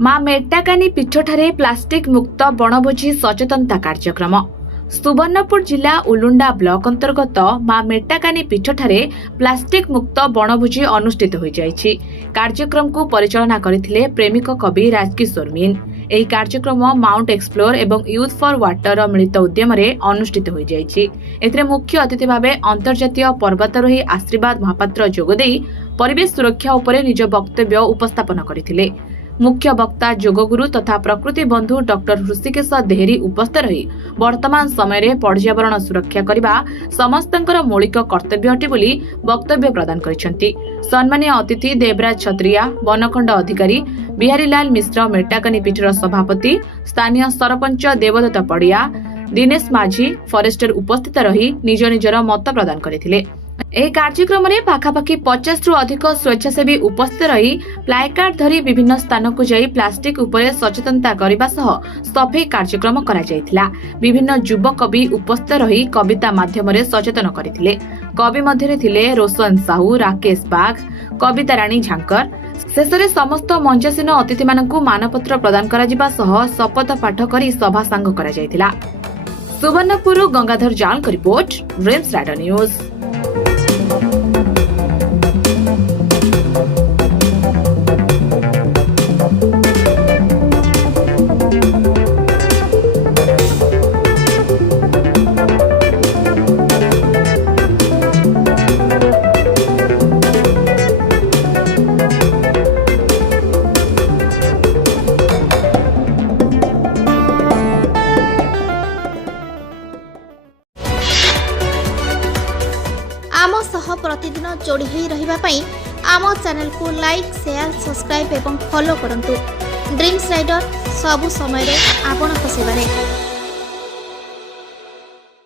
मां मेट्टाकानी पीठठारे प्लास्टिक मुक्त बणभोजी सचेतनता कार्यक्रम। सुवर्णपुर जिला उलुंडा ब्लॉक अंतर्गत मां मेट्टाकानी पीठठारे प्लास्टिक मुक्त बणभोजी अनुष्ठित हो जायछि। कार्यक्रम को परिचालना करथिले प्रेमिक कवि राजकिशोर मीन। एही कार्यक्रम माउंट एक्सप्लोर एवं यूथ फॉर वाटर मिलित उद्यम अनुष्ठित हो जायछि। एथिरे मुख्य अतिथि भावे अंतर्जातीय पर्वतारोही आशीर्वाद महापात्र जोगदेई परिवेश सुरक्षा उपरे निज वक्तव्य उपस्थापन करथिले। मुख्य वक्ता जोगगुरु तथा प्रकृति बंधु डॉक्टर ऋषिकेश देहरी उपस्थित रही वर्तमान समय रे पर्यावरण सुरक्षा करबा समस्तंकर मौलिक कर्तव्य अटे बोली वक्तव्य प्रदान करिसेंती। सम्मानीय अतिथि देवराज छत्रिया, वनखंड अधिकारी बिहारीलाल मिश्र, मेट्टाकानी पीठर सभापति, स्थानीय सरपंच देवदत्त पड़िया, दिनेश माझी, फरेस्टर उपस्थित रही निज निजर मत प्रदान करथिले। ଏହି କାର୍ଯ୍ୟକ୍ରମରେ ପାଖାପାଖି 50ରୁ ଅଧିକ ସ୍ୱେଚ୍ଛାସେବୀ ଉପସ୍ଥିତ ରହି ପ୍ଲାକାର୍ଡ ଧରି ବିଭିନ୍ନ ସ୍ଥାନକୁ ଯାଇ ପ୍ଲାଷ୍ଟିକ ଉପରେ ସଚେତନତା କରିବା ସହ ସଫେଇ କାର୍ଯ୍ୟକ୍ରମ କରାଯାଇଥିଲା। ବିଭିନ୍ନ ଯୁବ କବି ଉପସ୍ଥିତ ରହି କବିତା ମାଧ୍ୟମରେ ସଚେତନ କରିଥିଲେ। କବି ମଧ୍ୟରେ ଥିଲେ ରୋଶନ ସାହୁ, ରାକେଶ ବାଗ, କବିତା ରାଣୀ ଝାଙ୍କର। ଶେଷରେ ସମସ୍ତ ମଞ୍ଚାସୀନ ଅତିଥିମାନଙ୍କୁ ମାନପତ୍ର ପ୍ରଦାନ କରାଯିବା ସହ ଶପଥ ପାଠ କରି ସଭା ସାଙ୍ଗ କରାଯାଇଥିଲା। ସୁବର୍ଣ୍ଣପୁର ଗଙ୍ଗାଧର ଜାଲଙ୍କ ରିପୋର୍ଟ, ଡ୍ରିମ୍ସ ରାଡର ନ୍ୟୁଜ। आम सह प्रतिदिन जोड़ी होई रहिबा पई आम चैनल को लाइक, शेयर, सब्सक्राइब एवं फॉलो करंतु। ड्रीम्स राइडर सबु समय रे आपन को सेवा रे।